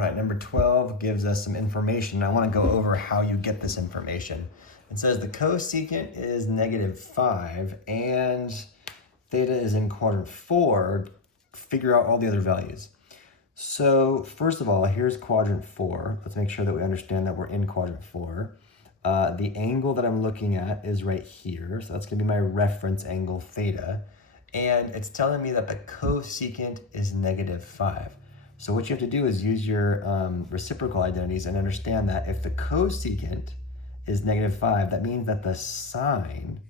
All right, number 12 gives us some information. I want to go over how you get this information. It says the cosecant is -5 and theta is in quadrant 4. Figure out all the other values. So first of all, here's quadrant 4. Let's make sure that we understand that we're in quadrant 4. The angle that I'm looking at is right here. So that's going to be my reference angle theta. And it's telling me that the cosecant is -5. So what you have to do is use your reciprocal identities and understand that if the cosecant is -5, that means that the sine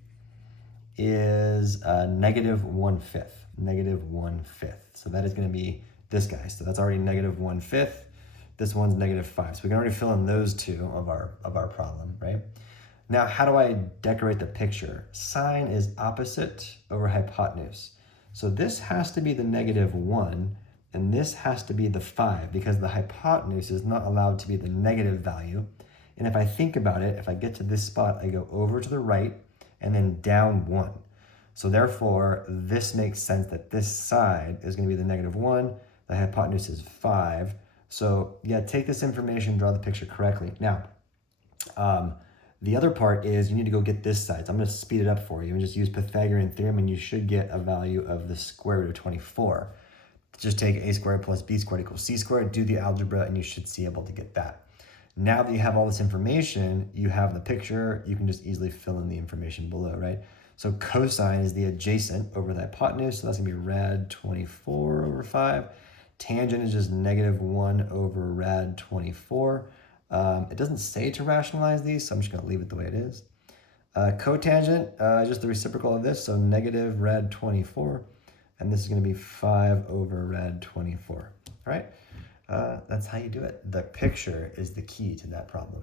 is -1/5, -1/5. So that is going to be this guy. So that's already -1/5. This one's -5. So we can already fill in those two of our problem, right? Now, how do I decorate the picture? Sine is opposite over hypotenuse. So this has to be the -1, and this has to be the 5, because the hypotenuse is not allowed to be the negative value. And if I think about it, if I get to this spot, I go over to the right and then down 1. So therefore, this makes sense that this side is going to be the -1. The hypotenuse is 5. So yeah, take this information, draw the picture correctly. Now, the other part is you need to go get this side. So I'm going to speed it up for you and just use Pythagorean theorem, and you should get a value of the square root of 24. Just take a squared plus b squared equals c squared, do the algebra, and you should be able to get that. Now that you have all this information, you have the picture, you can just easily fill in the information below, right? So cosine is the adjacent over the hypotenuse, so that's gonna be rad 24 over 5. Tangent is just -1 over rad 24. It doesn't say to rationalize these, so I'm just gonna leave it the way it is. Cotangent, just the reciprocal of this, so negative rad 24. And this is going to be 5 over rad 24. All right, that's how you do it. The picture is the key to that problem.